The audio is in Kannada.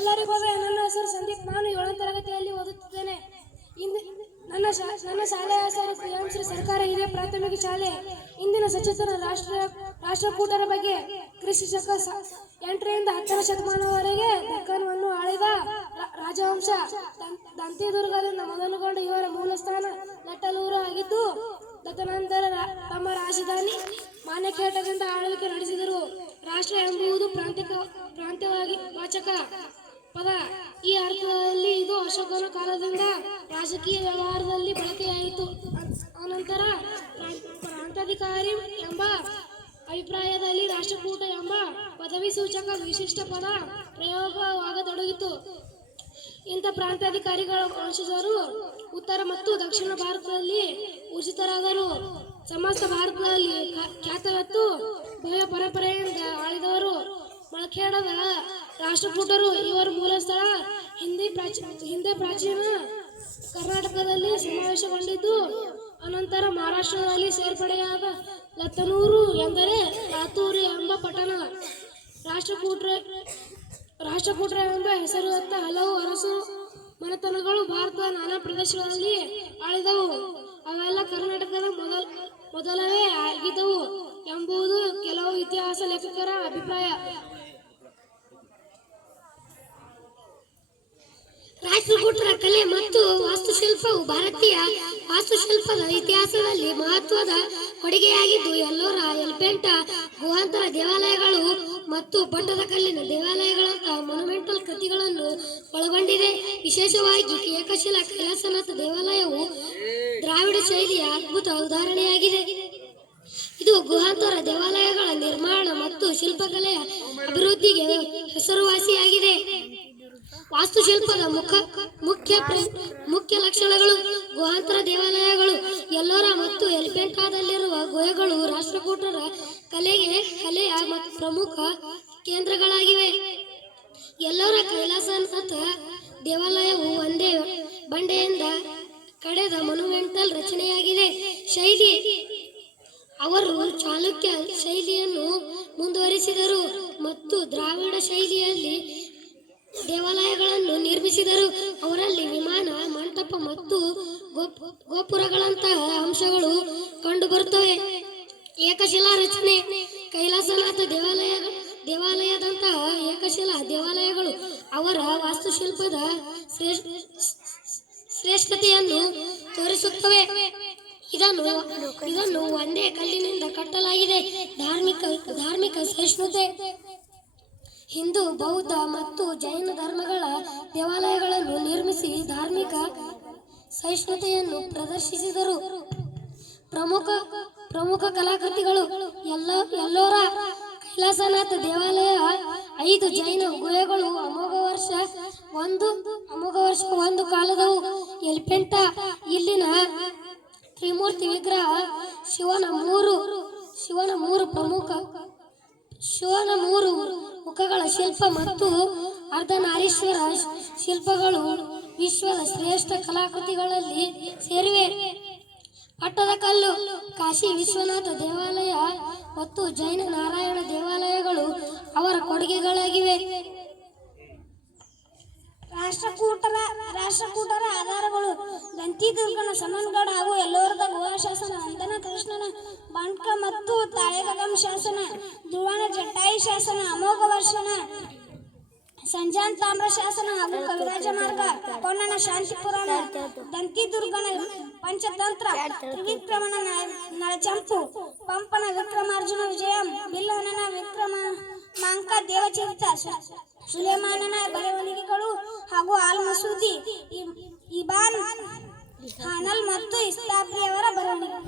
ಎಲ್ಲರಿಗೂ ನನ್ನ ಹೆಸರು ಸಂದೀಪ್. ನಾನು 7ನೇ ತರಗತಿಯಲ್ಲಿ ಓದುತ್ತಿದ್ದೇನೆ. ನನ್ನ ಶಾಲೆಯ ಹೆಸರು KM ಶ್ರೀ ಸರ್ಕಾರಿ ಹಿರಿಯ ಪ್ರಾಥಮಿಕ ಶಾಲೆ. ಇಂದಿನ ಸಚೇತನ ರಾಷ್ಟ್ರಕೂಟರ ಬಗ್ಗೆ ಕ್ರಿಸ್ತ ಶಕ 8ರಿಂದ 10ನೇ ಶತಮಾನದವರೆಗೆ ದಕ್ಕನವನ್ನು ಆಳಿದ ರಾಜವಂಶ ದಂತಿದುರ್ಗದಿಂದ ಮೊದಲುಗೊಂಡು ಇವರ ಮೂಲಸ್ಥಾನ ಲಟ್ಟಲೂರು ಆಗಿದ್ದು, ತದನಂತರ ತಮ್ಮ ರಾಜಧಾನಿ ಮಾನ್ಯಖೇಟದಿಂದ ಆಳ್ವಿಕೆ ನಡೆಸಿದರು. ರಾಷ್ಟ್ರ ಎಂಬುದು ಪ್ರಾಂತ್ಯವಾಗಿ ವಾಚಕ ಪದ. ಈ ಅರ್ಥದಲ್ಲಿ ಇದು ಅಶೋಕನ ಕಾಲದಿಂದ ರಾಜಕೀಯ ವ್ಯವಹಾರದಲ್ಲಿ ಬಳಕೆಯಾಯಿತು. ಅನಂತರ ಪ್ರಾಂತಾಧಿಕಾರಿ ಎಂಬ ಅಭಿಪ್ರಾಯದಲ್ಲಿ ರಾಷ್ಟ್ರಕೂಟ ಎಂಬ ಪದವಿ ಸೂಚಕ ವಿಶಿಷ್ಟ ಪದ ಪ್ರಯೋಗವಾಗತೊಡಗಿತು. ಇಂಥ ಪ್ರಾಂತಾಧಿಕಾರಿಗಳ ವಂಶಜರು ಉತ್ತರ ಮತ್ತು ದಕ್ಷಿಣ ಭಾರತದಲ್ಲಿ ಊರ್ಜಿತರಾದರು. ಸಮಸ್ತ ಭಾರತದಲ್ಲಿ ಖ್ಯಾತವೆತ್ತು ಭವ್ಯ ಪರಂಪರೆಯಿಂದ ಆಳಿದವರು ಮಳಖೇಡದ ರಾಷ್ಟ್ರಕೂಟರು. ಇವರ ಮೂಲ ಸ್ಥಳ ಹಿಂದೆ ಪ್ರಾಚೀನ ಕರ್ನಾಟಕದಲ್ಲಿ ಸಮಾವೇಶಗೊಂಡಿದ್ದು, ಅನಂತರ ಮಹಾರಾಷ್ಟ್ರದಲ್ಲಿ ಸೇರ್ಪಡೆಯಾದ ಲತ್ತನೂರು ಎಂದರೆ ಲಾತೂರು ಎಂಬ ಪಟ್ಟಣ. ರಾಷ್ಟ್ರಕೂಟರ ಎಂಬ ಹೆಸರು ಹೊತ್ತ ಹಲವು ಅರಸು ಮನೆತನಗಳು ಭಾರತದ ನಾನಾ ಪ್ರದೇಶಗಳಲ್ಲಿ ಆಳಿದವು. ಅವೆಲ್ಲ ಕರ್ನಾಟಕದ ಮೊದಲವೇ ಆಗಿದ್ದವು ಎಂಬುದು ಕೆಲವು ಇತಿಹಾಸ ಲೇಖಕರ ಅಭಿಪ್ರಾಯ. ರಾಷ್ಟ್ರಕೂಟರ ಕಲೆ ಮತ್ತು ವಾಸ್ತುಶಿಲ್ಪವು ಭಾರತೀಯ ವಾಸ್ತುಶಿಲ್ಪದ ಇತಿಹಾಸದಲ್ಲಿ ಮಹತ್ವದ ಕೊಡುಗೆಯಾಗಿದ್ದು, ಎಲ್ಲೋರ, ಎಲಿಫೆಂಟ, ಗುಹಾಂತರ ದೇವಾಲಯಗಳು ಮತ್ತು ಪಟ್ಟದಕಲ್ಲಿನ ದೇವಾಲಯಗಳಂತಹ ಮೊನುಮೆಂಟಲ್ ಕೃತಿಗಳನ್ನು ಒಳಗೊಂಡಿದೆ. ವಿಶೇಷವಾಗಿ ಏಕಶಿಲಾ ಕೈಲಾಸನಾಥ ದೇವಾಲಯವು ದ್ರಾವಿಡ ಶೈಲಿಯ ಅದ್ಭುತ ಉದಾಹರಣೆಯಾಗಿದೆ. ಇದು ಗುಹಾಂತರ ದೇವಾಲಯಗಳ ನಿರ್ಮಾಣ ಮತ್ತು ಶಿಲ್ಪಕಲೆಯ ಅಭಿವೃದ್ಧಿಗೆ ಹೆಸರುವಾಸಿಯಾಗಿದೆ. ವಾಸ್ತುಶಿಲ್ಪದ ಮುಖ್ಯ ಲಕ್ಷಣಗಳು: ಗುಹಾಂತರ ದೇವಾಲಯಗಳು. ಎಲ್ಲೋರ ಮತ್ತು ಎಲಿಫೆಂಟಾದಲ್ಲಿರುವ ಗುಹೆಗಳು ರಾಷ್ಟ್ರಕೂಟರ ಕಲೆಯ ಪ್ರಮುಖ ಕೇಂದ್ರಗಳಾಗಿವೆ. ಎಲ್ಲೋರ ಕೈಲಾಸನಾಥ ದೇವಾಲಯವು ಒಂದೇ ಬಂಡೆಯಿಂದ ಕಡೆದ ಮೊನುಮೆಂಟಲ್ ರಚನೆಯಾಗಿದೆ. ಶೈಲಿ: ಅವರು ಚಾಲುಕ್ಯ ಶೈಲಿಯನ್ನು ಮುಂದುವರಿಸಿದರು ಮತ್ತು ದ್ರಾವಿಡ ಶೈಲಿಯಲ್ಲಿ ದೇವಾಲಯಗಳನ್ನು ನಿರ್ಮಿಸಿದರು. ಅವರಲ್ಲಿ ವಿಮಾನ ಮಂಟಪ ಮತ್ತು ಗೋಪುರಗಳಂತಹ ಅಂಶಗಳು ಕಂಡುಬರುತ್ತವೆ. ಏಕಶಿಲಾ ರಚನೆ: ಕೈಲಾಸನಾಥ ದೇವಾಲಯದಂತಹ ಏಕಶಿಲಾ ದೇವಾಲಯಗಳು ಅವರ ವಾಸ್ತುಶಿಲ್ಪದ ಶ್ರೇಷ್ಠತೆಯನ್ನು ತೋರಿಸುತ್ತವೆ. ಇದನ್ನು ಒಂದೇ ಕಲ್ಲಿನಿಂದ ಕಟ್ಟಲಾಗಿದೆ. ಧಾರ್ಮಿಕ ಸಹಿಷ್ಣುತೆ: ಹಿಂದೂ, ಬೌದ್ಧ ಮತ್ತು ಜೈನ ಧರ್ಮಗಳ ದೇವಾಲಯಗಳನ್ನು ನಿರ್ಮಿಸಿ ಧಾರ್ಮಿಕ ಸಹಿಷ್ಣುತೆಯನ್ನು ಪ್ರದರ್ಶಿಸಿದರು. ಪ್ರಮುಖ ಕಲಾಕೃತಿಗಳು: ಎಲ್ಲೋರ ಕೈಲಾಸನಾಥ ದೇವಾಲಯ 5 ಜೈನ ಗುಹೆಗಳು ಅಮೋಘ ವರ್ಷ ಒಂದು ಕಾಲದವು. ಎಲಿಫೆಂಟ ಇಲ್ಲಿನ ತ್ರಿಮೂರ್ತಿ ವಿಗ್ರಹ, ಶಿವನ ಮೂರು ಮುಖಗಳ ಶಿಲ್ಪ ಮತ್ತು ಅರ್ಧನಾರೀಶ್ವರ ಶಿಲ್ಪಗಳು ವಿಶ್ವದ ಶ್ರೇಷ್ಠ ಕಲಾಕೃತಿಗಳಲ್ಲಿ ಸೇರಿವೆ. ಪಟ್ಟದಕಲ್ಲು: ಕಾಶಿ ವಿಶ್ವನಾಥ ದೇವಾಲಯ ಮತ್ತು ಜೈನ ನಾರಾಯಣ ದೇವಾಲಯಗಳು ಅವರ ಕೊಡುಗೆಗಳಾಗಿವೆ. ರಾಷ್ಟ್ರಕೂಟರ ಆಧಾರಗಳು: ದಂತಿದುರ್ಗನ ಸಮನ್ಗಢ ಹಾಗೂ ಎಲ್ಲೋರದ ಗುಹಾ ಶಾಸನ, ವಂದನ ಕೃಷ್ಣನ ಬಂಟ್ಕ ಮತ್ತು ತಾಳೆಗಗಂ ಶಾಸನ, ಧ್ರುವನ ಜಟಾಯಿ ಶಾಸನ, ಅಮೋಘ ವರ್ಷನ ಸಂಜಾನ್ ತಾಮ್ರ ಶಾಸನ ಹಾಗೂ ಕವಿರಾಜ ಮಾರ್ಗ, ಪೊನ್ನನ ಶಾಂತಿ ಪುರಾಣ, ದಂತಿದುರ್ಗನ ಪಂಚತಂತ್ರ, ತ್ರಿವಿಕ್ರಮನ ನಳಚಂಪು, ಪಂಪನ ವಿಕ್ರಮಾರ್ಜುನ ವಿಜಯಂ, ಬಿಲ್ಹನನ ವಿಕ್ರಮಾಂಕ ದೇವಚರಿತ, ಸುಲೇಮಾನನ ಬರವಣಿಗೆಗಳು ಹಾಗೂ ಆಲ್ ಮಸೂದಿ, ಇಬಾನ್ ಹಾನಲ್ ಮತ್ತು ಇಸ್ತಾಬ್ರಿಯವರ ಬರವಣಿಗೆ.